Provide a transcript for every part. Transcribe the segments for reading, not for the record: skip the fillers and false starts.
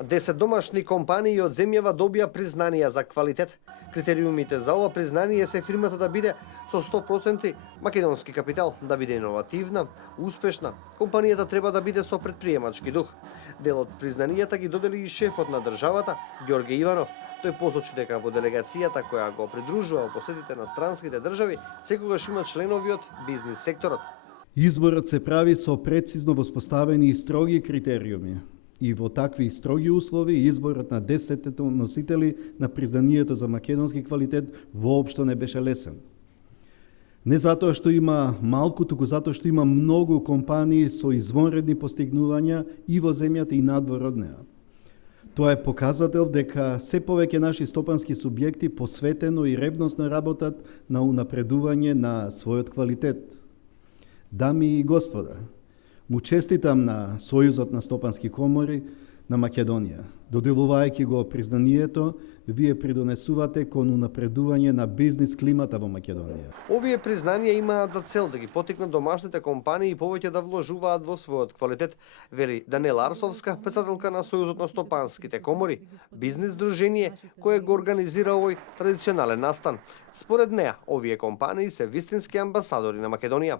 10 домашни компании од земјава добија признанија за квалитет. Критериумите за ова признание се фирмата да биде со 100% македонски капитал, да биде иновативна, успешна. Компанијата треба да биде со предприемачки дух. Дел од признанијата ги додели и шефот на државата, Ѓорге Иванов. Тој посочи дека во делегацијата која го придружува посетите на странските држави, секогаш има членови од бизнис секторот. Изборот се прави со прецизно воспоставени и строги критериуми. И во такви строги услови изборот на 10 носители на признанието за македонски квалитет воопшто не беше лесен. Не затоа што има малку, туку затоа што има многу компании со извонредни постигнувања и во земјата и надвор од неа. Тоа е показател дека се повеќе наши стопански субјекти посветено и ревносно работат на унапредување на својот квалитет. Дами и господа, му честитам на Сојузот на стопански комори на Македонија. Доделувајќи го признанието, вие придонесувате кон унапредување на бизнис климата во Македонија. Овие признанија имаат за цел да ги поттикнат домашните компании повеќе да вложуваат во својот квалитет, вели Данела Арсовска, председателка на Сојузот на стопанските комори, бизнис дружение кое го организира овој традиционален настан. Според неа, овие компании се вистински амбасадори на Македонија.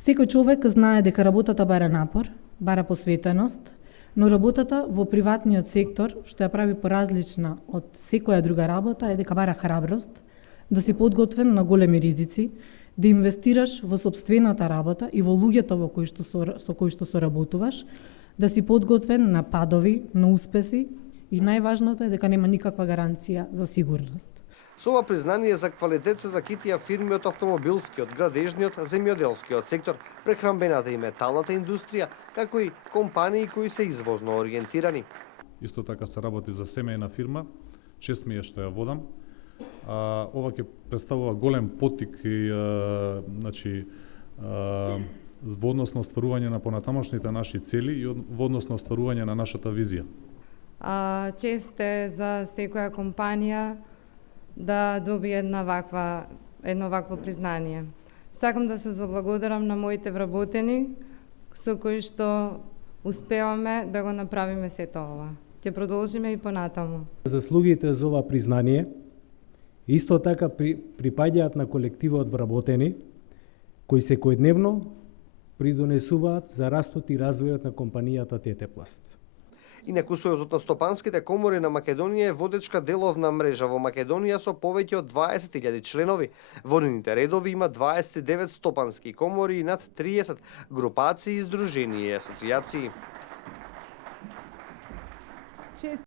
Секој човек знае дека работата бара напор, бара посветеност, но работата во приватниот сектор, што ја прави поразлична од секоја друга работа, е дека бара храброст, да си подготвен на големи ризици, да инвестираш во сопствената работа и во луѓето со кои што соработуваш, да си подготвен на падови, на успеси и најважното е дека нема никаква гаранција за сигурност. Со ова признание за квалитет се закитија фирми од автомобилскиот, градежниот, земјоделскиот сектор, прехранбената и металната индустрија, како и компании кои се извозно ориентирани. Исто така се работи за семејна фирма, чест ми е што ја водам. Ова ќе представува голем поттик и во однос на остварување на понатамошните наши цели и во однос на остварување на нашата визија. Чест е за секоја компанија да добие едно вакво признание. Сакам да се заблагодарам на моите вработени со кои што успеваме да го направиме сето ова. Ќе продолжиме и понатаму. Заслугите за ова признание исто така припаѓаат на колективот вработени кои секојдневно придонесуваат за растот и развојот на компанијата ТТ-Пласт. Инаку Сојузот на стопанските комори на Македонија е водечка деловна мрежа во Македонија со повеќе од 20.000 членови. Во нивните редови има 29 стопански комори и над 30 групации, издруженија и асоцијации.